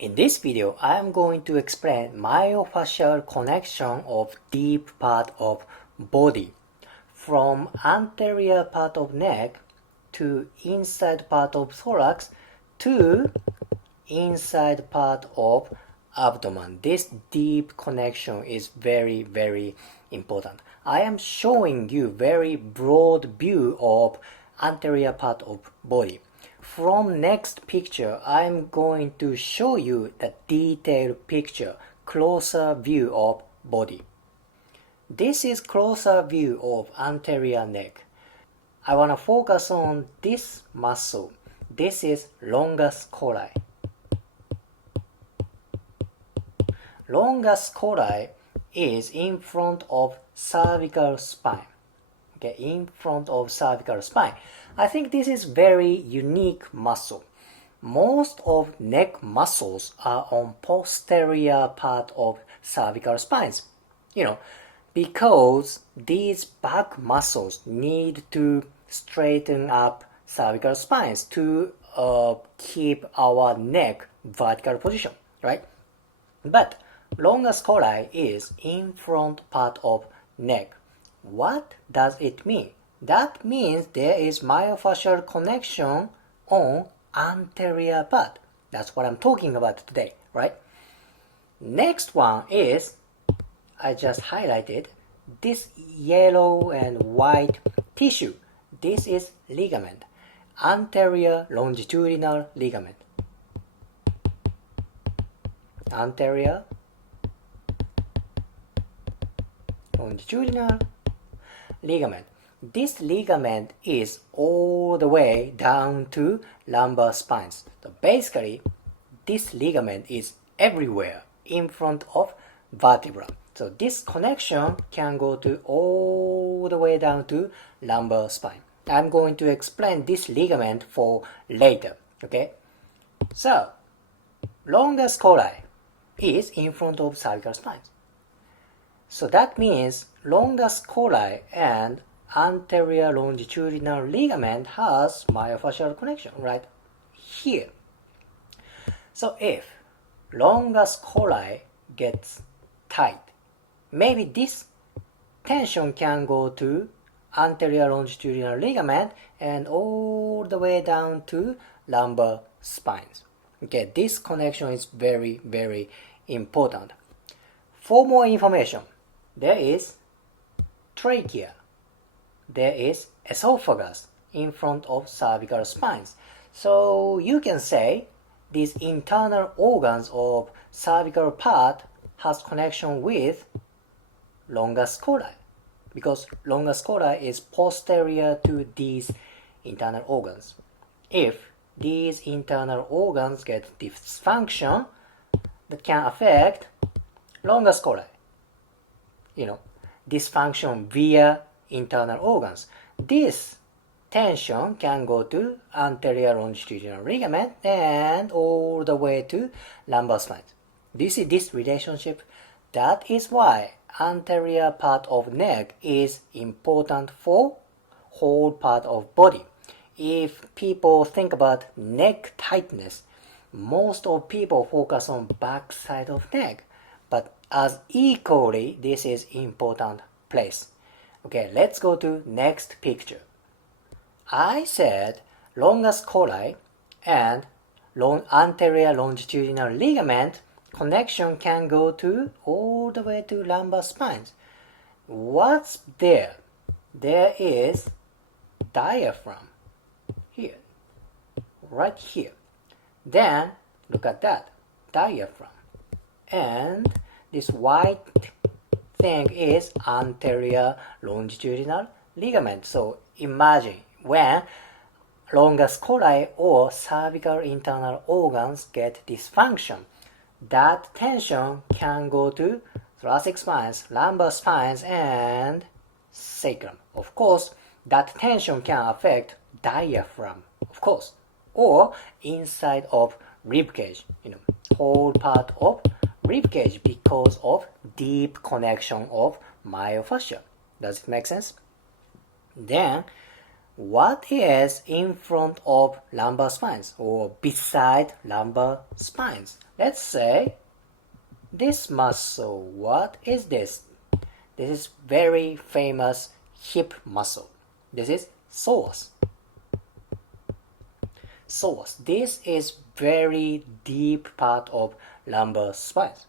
In this video, I am going to explain myofascial connection of deep part of body from anterior part of neck to inside part of thorax to inside part of abdomen. This deep connection is very important. I am showing you very broad view of anterior part of body. From next picture, I'm going to show you the detailed picture, closer view of body. This is closer view of anterior neck. I want to focus on this muscle. This is longus colli. Longus colli is in front of cervical spine. Okay, in front of cervical spine. I think this is very unique muscle. Most of neck muscles are on posterior part of cervical spines. Because these back muscles need to straighten up cervical spines to keep our neck vertical position, right? But longus colli is in front part of neck. What does it mean? That means there is myofascial connection on anterior part. That's what I'm talking about today, right? Next one is, I just highlighted, this yellow and white tissue. This is ligament, anterior longitudinal ligament. Anterior longitudinal ligament. This ligament is all the way down to lumbar spines. So basically, this ligament is everywhere in front of vertebra. So this connection can go to all the way down to lumbar spine. I'm going to explain this ligament for later. Okay? So, longus colli is in front of cervical spines. So that means longus colli and anterior longitudinal ligament has myofascial connection right here. So if longus colli gets tight, maybe this tension can go to anterior longitudinal ligament and all the way down to lumbar spines. Okay, this connection is very important. For more information, there is trachea. There is esophagus in front of cervical spines. So you can say these internal organs of cervical part has connection with longus colli because longus colli is posterior to these internal organs. If these internal organs get dysfunction, that can affect longus colli. Dysfunction via internal organs. This tension can go to anterior longitudinal ligament and all the way to lumbar spine. Do you see this relationship? That is why anterior part of neck is important for whole part of body. If people think about neck tightness, most of people focus on back side of neck, but as equally this is important place. Okay, let's go to next picture. I said longus colli and anterior longitudinal ligament connection can go to all the way to lumbar spines. What's there? There is diaphragm here, right here. Then look at that, diaphragm. And this white thing is anterior longitudinal ligament. So imagine when longus colli or cervical internal organs get dysfunction, that tension can go to thoracic spines, lumbar spines, and sacrum. Of course, that tension can affect diaphragm, of course, or inside of rib cage, whole part of rib cage because of deep connection of myofascia. Does it make sense? Then what is in front of lumbar spines or beside lumbar spines? Let's say this muscle. What is this? This is very famous hip muscle. This is psoas. Psoas. This is very deep part of lumbar spines.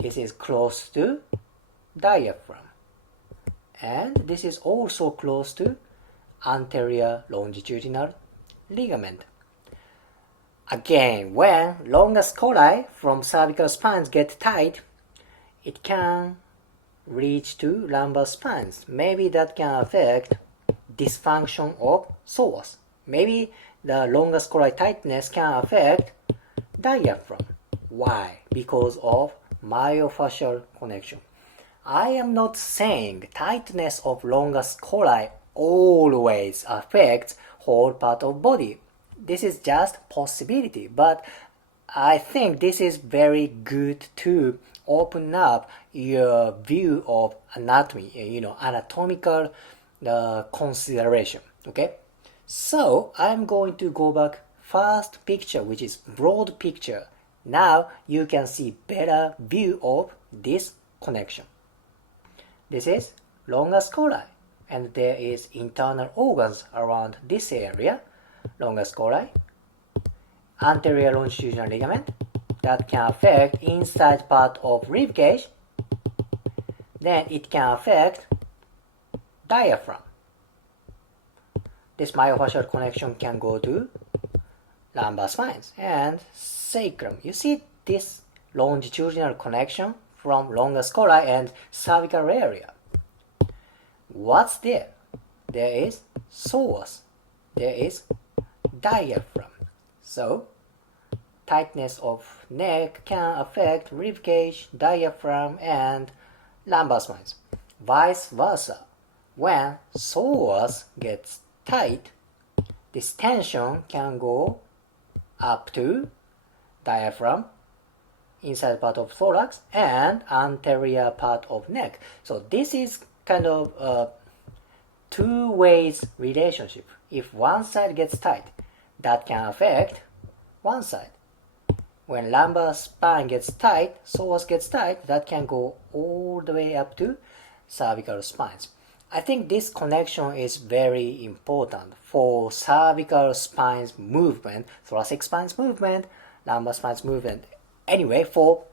This is close to diaphragm. And this is also close to anterior longitudinal ligament. Again, when longus colli from cervical spines get tight, it can reach to lumbar spines. Maybe that can affect dysfunction of psoas. Maybe the longus colli tightness can affect diaphragm. Why? Because of myofascial connection. I am not saying tightness of longus colli always affects whole part of body. This is just possibility, but I think this is very good to open up your view of anatomy, anatomical consideration. Okay, so I'm going to go back first picture, which is broad picture. Now you can see better view of this connection. This is longus colli, and there is internal organs around this area. Longus colli, anterior longitudinal ligament that can affect inside part of rib cage. Then it can affect diaphragm. This myofascial connection can go to lumbar spines and sacrum. You see this longitudinal connection from longus colli and cervical area. What's there? There is psoas. There is diaphragm. So tightness of neck can affect rib cage, diaphragm, and lumbar spines. Vice versa. When psoas gets tight, this tension can go up to diaphragm, inside part of thorax, and anterior part of neck. So this is kind of a two ways relationship. If one side gets tight, that can affect one side. When lumbar spine gets tight, psoas gets tight, that can go all the way up to cervical spines. I think this connection is very important for cervical spines movement, thoracic spines movement, lumbar spines movement. Anyway, for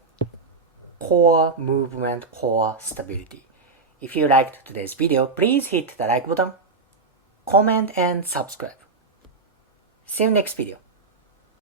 core movement, core stability. If you liked today's video, please hit the like button, comment and subscribe. See you next video.